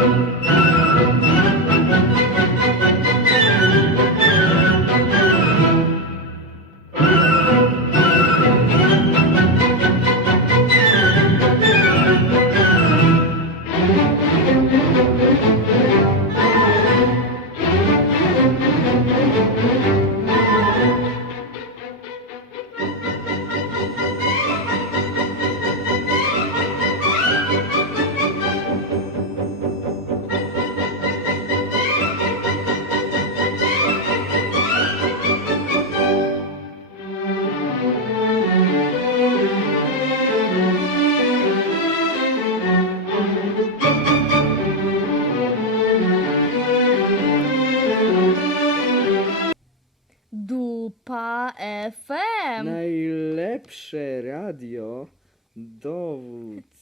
Música Grupa FM. Najlepsze radio dowód.